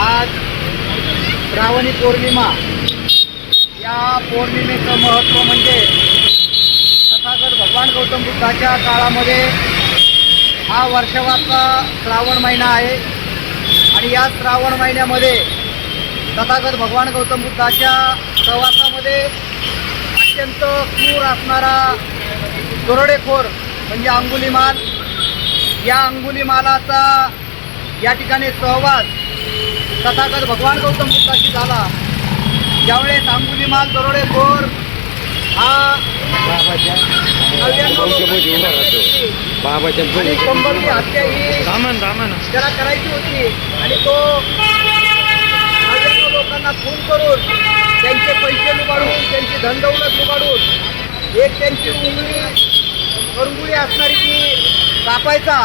आज श्रावणी पौर्णिमा. या पौर्णिमेचं महत्त्व म्हणजे तथागत भगवान गौतम बुद्धाच्या काळामध्ये हा वर्षवाचा श्रावण महिना आहे. आणि या श्रावण महिन्यामध्ये तथागत भगवान गौतम बुद्धाच्या प्रवासामध्ये अत्यंत क्रूर असणारा दरोडेखोर म्हणजे अंगुलीमाल या अंगुलीमालाचा या ठिकाणी सहवास तथागत भगवान गौतम बुद्धाशी झाला. ज्यावेळेस अंगुलीमाल दरोडेखोर हा कंबरची हत्या ही रामन रामन. त्याला करायची होती. आणि तो लोकांना खून करून त्यांचे पैसे लुबाडून त्यांची धनदौलत लुबाडून एक त्यांची उंगली करंगुळी असणारी ती कापायचा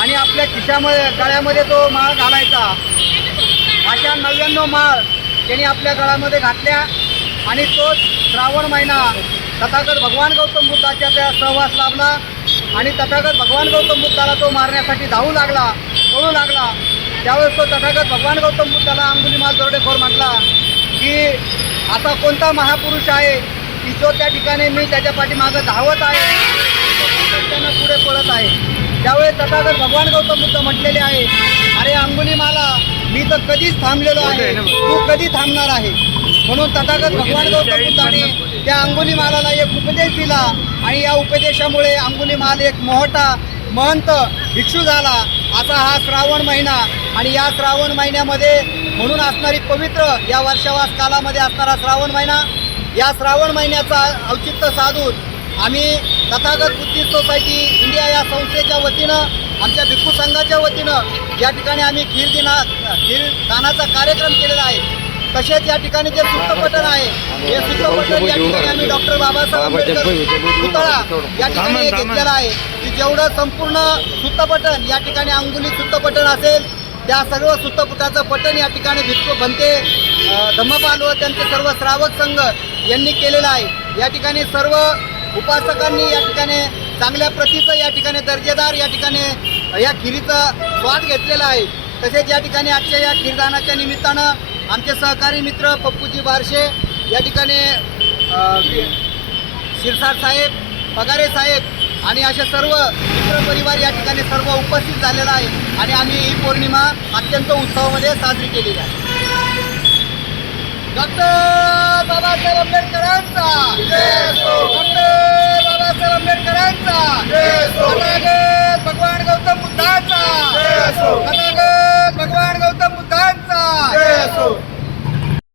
आणि आपल्या खिशामध्ये गळ्यामध्ये तो माळ घालायचा. अशा नव्याण्णव माळ त्यांनी आपल्या गळ्यामध्ये घातल्या आणि तो श्रावण महिना तथागत भगवान गौतम बुद्धाच्या त्या सहवास लाभला आणि तथागत भगवान गौतम बुद्धाला तो मारण्यासाठी धावू लागला पळू लागला. त्यावेळेस तो तथागत भगवान गौतम बुद्धाला अंगुलीमाल जोरडेखोर म्हटला की असा कोणता महापुरुष आहे की जो त्या ठिकाणी मी त्याच्या पाठीमागं धावत आहे? त्यानं पुढे पळत आहे. त्यावेळेस तथागत भगवान गौतम बुद्ध म्हटलेले आहे अरे अंगुलीमाला मी तर कधीच थांबलेलो आहे. तू कधी थांबणार आहे? म्हणून तथागत भगवान गौतम बुद्धाने त्या अंगुलीमालाला एक उपदेश दिला आणि या उपदेशामुळे अंगुलीमाल एक मोहटा महंत भिक्षू झाला. असा हा श्रावण महिना आणि या श्रावण महिन्यामध्ये म्हणून असणारी पवित्र या वर्षावास कालामध्ये असणारा श्रावण महिना या श्रावण महिन्याचा औचित्य साधून आम्ही तथागत बुद्धिस्ट सोसायटी इंडिया या संस्थेच्या वतीनं आमच्या भिक्खू संघाच्या वतीनं या ठिकाणी आम्ही खीर दिना खीर दानाचा कार्यक्रम केलेला आहे. तसेच या ठिकाणी जे सुत्तपटन आहे हे सुत्तपटन या ठिकाणी आम्ही डॉक्टर बाबासाहेब आंबेडकर पुतळा या ठिकाणी घेतलेला आहे. की जेवढं संपूर्ण सुत्तपटन या ठिकाणी अंगुली सुत्तपटन असेल त्या सर्व सुत्तपटाचं पटन या ठिकाणी भिक्खू बनते धम्मपाल व त्यांचे सर्व श्रावक संघ यांनी केलेलं आहे. या ठिकाणी सर्व उपासकांनी या ठिकाणी चांगल्या प्रतीचं या ठिकाणी दर्जेदार या ठिकाणी या खिरीचा स्वाद घेतलेला आहे. तसेच या ठिकाणी आजच्या या खीरदानाच्या निमित्तानं आमचे सहकारी मित्र पप्पूजी बारशे या ठिकाणी शिरसाट साहेब पगारे साहेब आणि असे सर्व मित्र परिवार या ठिकाणी सर्व उपस्थित झालेला आहे आणि आम्ही ही पौर्णिमा अत्यंत उत्सवामध्ये साजरी केलेली आहे. डॉक्टर बाबासाहेब आंबेडकरांचा